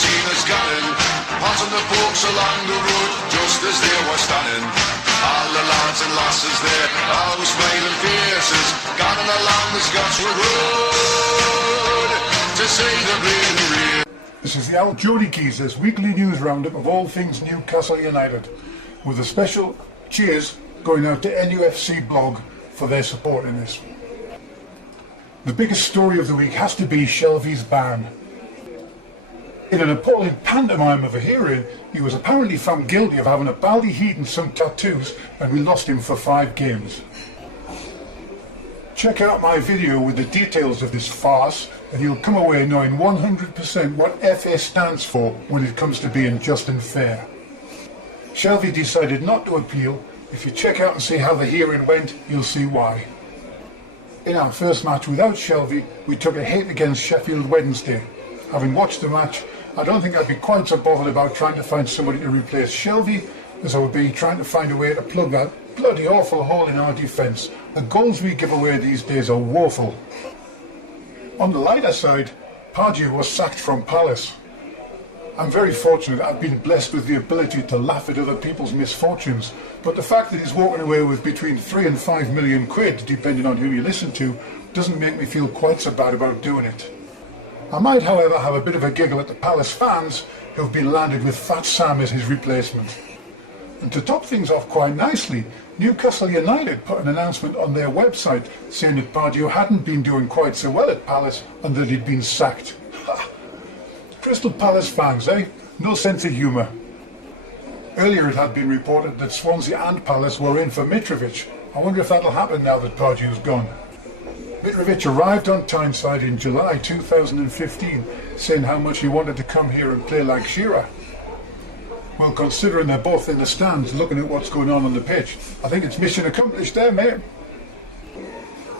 seen us gunning, passing the folks along the road, just as they were standing. All the lads and lasses there, all with smiling faces, gunning along the Scotswood Road, to see the bleeding rain. This is the old Geordie Geezers weekly news roundup of all things Newcastle United, with a special cheers going out to NUFC blog for their support in this. The biggest story of the week has to be Shelvey's ban. In an appalling pantomime of a hearing, he was apparently found guilty of having a bally heat and some tattoos, and we lost him for 5 games. Check out my video with the details of this farce, and you'll come away knowing 100% what FA stands for when it comes to being just and fair. Shelvey decided not to appeal. If you check out and see how the hearing went, you'll see why. In our first match without Shelvey, we took a hit against Sheffield Wednesday. Having watched the match, I don't think I'd be quite so bothered about trying to find somebody to replace Shelvey as I would be trying to find a way to plug that bloody awful hole in our defence. The goals we give away these days are woeful. On the lighter side, Pardew was sacked from Palace. I'm very fortunate I've been blessed with the ability to laugh at other people's misfortunes, but the fact that he's walking away with between 3 and 5 million quid, depending on who you listen to, doesn't make me feel quite so bad about doing it. I might, however, have a bit of a giggle at the Palace fans who've been landed with Fat Sam as his replacement. And to top things off quite nicely, Newcastle United put an announcement on their website saying that Pardew hadn't been doing quite so well at Palace and that he'd been sacked. Crystal Palace fans, eh? No sense of humour. Earlier it had been reported that Swansea and Palace were in for Mitrovic. I wonder if that'll happen now that Pardew's gone. Mitrovic arrived on Tyneside in July 2015, saying how much he wanted to come here and play like Shearer. Well, considering they're both in the stands looking at what's going on the pitch, I think it's mission accomplished there, mate.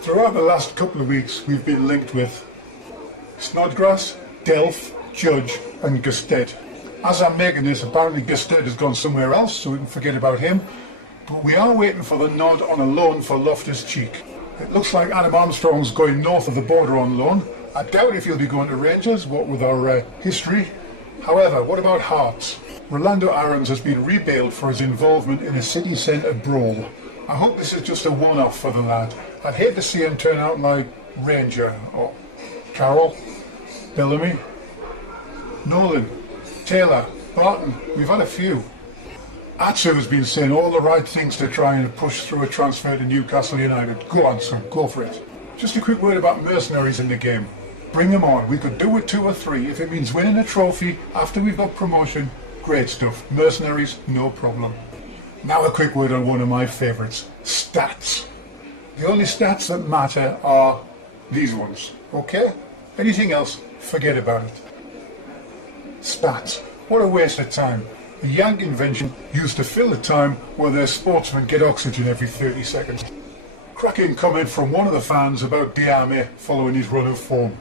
Throughout the last couple of weeks, we've been linked with Snodgrass, Delph, Judge and Gusted. As I'm making this, apparently Gusted has gone somewhere else, so we can forget about him. But we are waiting for the nod on a loan for Loftus-Cheek. It looks like Adam Armstrong's going north of the border on loan. I doubt if he'll be going to Rangers, what with our history. However, what about Hearts? Rolando Aarons has been rebailed for his involvement in a city centre brawl. I hope this is just a one-off for the lad. I'd hate to see him turn out like Ranger or Carroll, Bellamy, Nolan, Taylor, Barton. We've had a few. Atsu has been saying all the right things to try and push through a transfer to Newcastle United. Go on, son, go for it. Just a quick word about mercenaries in the game. Bring them on. We could do with 2 or 3. If it means winning a trophy after we've got promotion, great stuff. Mercenaries, no problem. Now a quick word on one of my favourites, stats. The only stats that matter are these ones, okay? Anything else, forget about it. Spats. What a waste of time. The Yank invention used to fill the time where their sportsmen get oxygen every 30 seconds. Cracking comment from one of the fans about Diame following his run of form.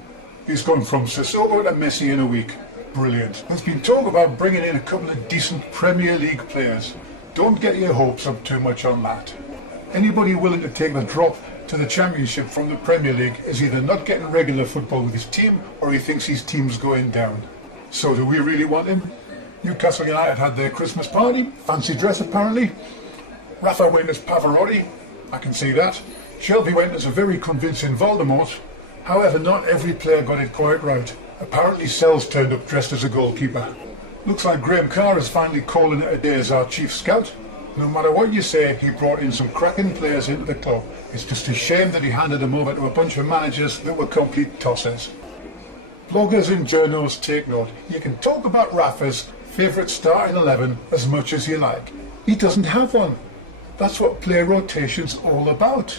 He's gone from Sissoko to Messi in a week. Brilliant. There's been talk about bringing in a couple of decent Premier League players. Don't get your hopes up too much on that. Anybody willing to take the drop to the Championship from the Premier League is either not getting regular football with his team or he thinks his team's going down. So do we really want him? Newcastle United had their Christmas party, fancy dress apparently. Rafa went as Pavarotti, I can see that. Shelvey went as a very convincing Voldemort. However, not every player got it quite right. Apparently Sells turned up dressed as a goalkeeper. Looks like Graham Carr is finally calling it a day as our chief scout. No matter what you say, he brought in some cracking players into the club. It's just a shame that he handed them over to a bunch of managers that were complete tossers. Bloggers and journals take note. You can talk about Rafa's favourite starting 11 as much as you like. He doesn't have one. That's what player rotation's all about.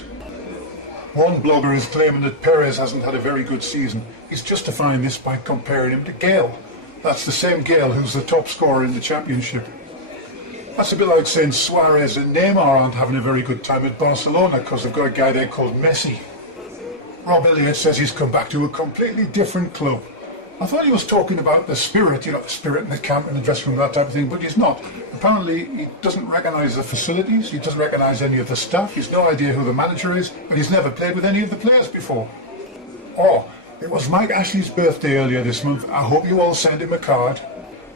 One blogger is claiming that Perez hasn't had a very good season. He's justifying this by comparing him to Gale. That's the same Gale who's the top scorer in the Championship. That's a bit like saying Suarez and Neymar aren't having a very good time at Barcelona because they've got a guy there called Messi. Rob Elliott says he's come back to a completely different club. I thought he was talking about the spirit, the spirit in the camp and the dressing room, that type of thing, but he's not. Apparently, he doesn't recognise the facilities, he doesn't recognise any of the staff, he's no idea who the manager is, and he's never played with any of the players before. Or, It was Mike Ashley's birthday earlier this month. I hope you all sent him a card.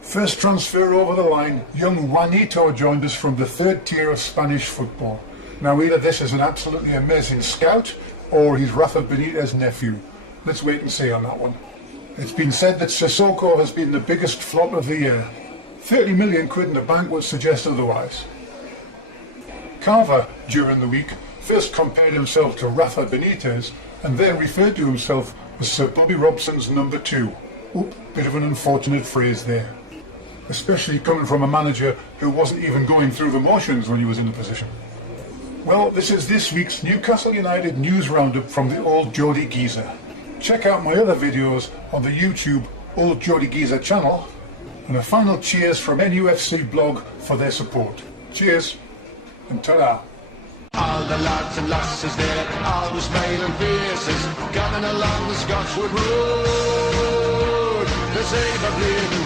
First transfer over the line, young Juanito joined us from the third tier of Spanish football. Now either this is an absolutely amazing scout or he's Rafa Benitez's nephew. Let's wait and see on that one. It's been said that Sissoko has been the biggest flop of the year. 30 million quid in the bank would suggest otherwise. Carver, during the week, first compared himself to Rafa Benitez and then referred to himself as Sir Bobby Robson's number 2. Oop, bit of an unfortunate phrase there. Especially coming from a manager who wasn't even going through the motions when he was in the position. Well, this is this week's Newcastle United news roundup from the Old Geordie Geezer. Check out my other videos on the YouTube Old Geordie Geezer channel, and a final cheers from NUFC blog for their support. Cheers, and ta-da. All the lads and lasses there, all smiling faces, coming along the Scotchwood Road. There's a bleeding